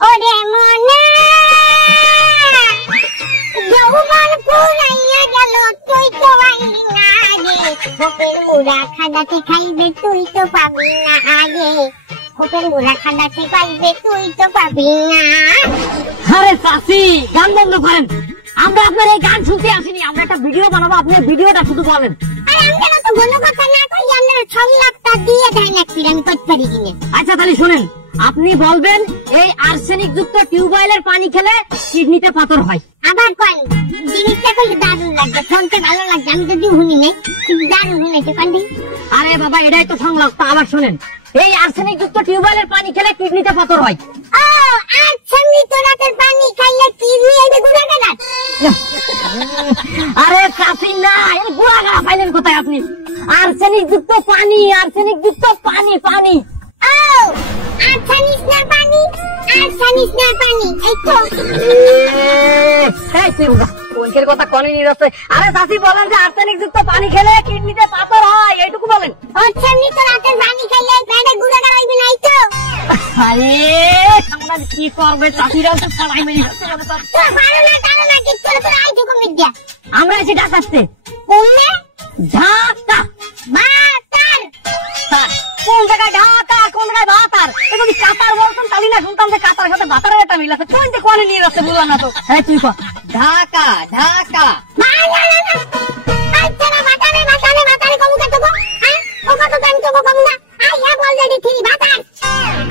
ওরে মনে যৌবন পুরাইয়া গেল তুই তো আইলি না রে, হোপের মুড়া খাদাতে খাইবে তুই তো পাবি না রে, হোপের মুড়া খাদাতে খাইবে তুই তো পাবি না। আরে চাচি গান বন্ধ করেন, আমরা আপনার এই গান শুনতে আসিনি, আমরা একটা ভিডিও বানাবো, আপনি ভিডিওটা শুধু বলেন। আরে আমরা তো কোনো কথা না কই আমরা সংলাপটা দিয়ে দেয় না, কি আমি করতে পারি কিনে। আচ্ছা তাহলে শুনেন, আপনি বলবেন এই আর্সেনিক যুক্ত টিউবওয়েলের পানি খেলে কিডনিতে পাথর হয়। আবার কোন জিনিসটা কইলে দারুণ লাগবে, শুনতে ভালো লাগবে, আমি যদি শুনি নাই খুব দারুণ শুনেছি কোন দিন। আরে বাবা এটাই তো সংলাপ, আবার শুনেন, এই আর্সেনিক যুক্ত টিউবওয়েলের পানি খেলে কিডনিতে পাথর হয়। ও আর্সেনিক রাতের পানি খাইলে কিডনি আইবে গুড়াগাড়া। আরে চাচি না, এই গুড়াগাড়া পাইলেন কোথায় আপনি? আর্সেনিক যুক্ত পানি, আর্সেনিক যুক্ত পানি, পানি। ও আর্সেনিক না পানি, আর্সেনিক না পানি, এই তো। এই সিরুগা কোনকের কথা কোনে নিরছে? আরে চাচি বলেন যে আর্সেনিক যুক্ত পানি খেলে কিডনিতে পাথর হয়, এইটুকু বলেন। আর্সেনিক রাতের পানি খাইলে পেটে গুড়াগাড়া হইবে না, এই তো। আরে আমরা কি করবে, চাচিরাও তো সবাই মিলে তো পারো না ঠিক করে তোর আইটুকু মিডিয়া। আমরা এসে ডাকাতে কোনে ঢাকা বাতার, কোন জায়গায় ঢাকা কোন জায়গায় ভাতার, যদি কাতার বলতাম তাহলে না শুনতাম যে কাতার সাথে ভাতারের একটা মিল আছে, কোন যে কোনে নিয়ে আসছে বুঝলাম না তো। হ্যাঁ তুই কর ঢাকা ঢাকা। না আচ্ছা না বাতারে বাতারে বাতারে কমু কত গো, হ্যাঁ ও কত দাম তো কমু না। আই হ্যাভ অলরেডি থ্রি বাতার,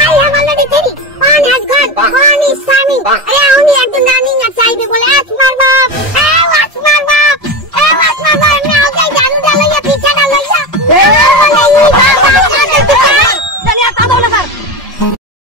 I have already three on has got on is সামিং। আরে উনি একজন রানিং আছে আইবে বলে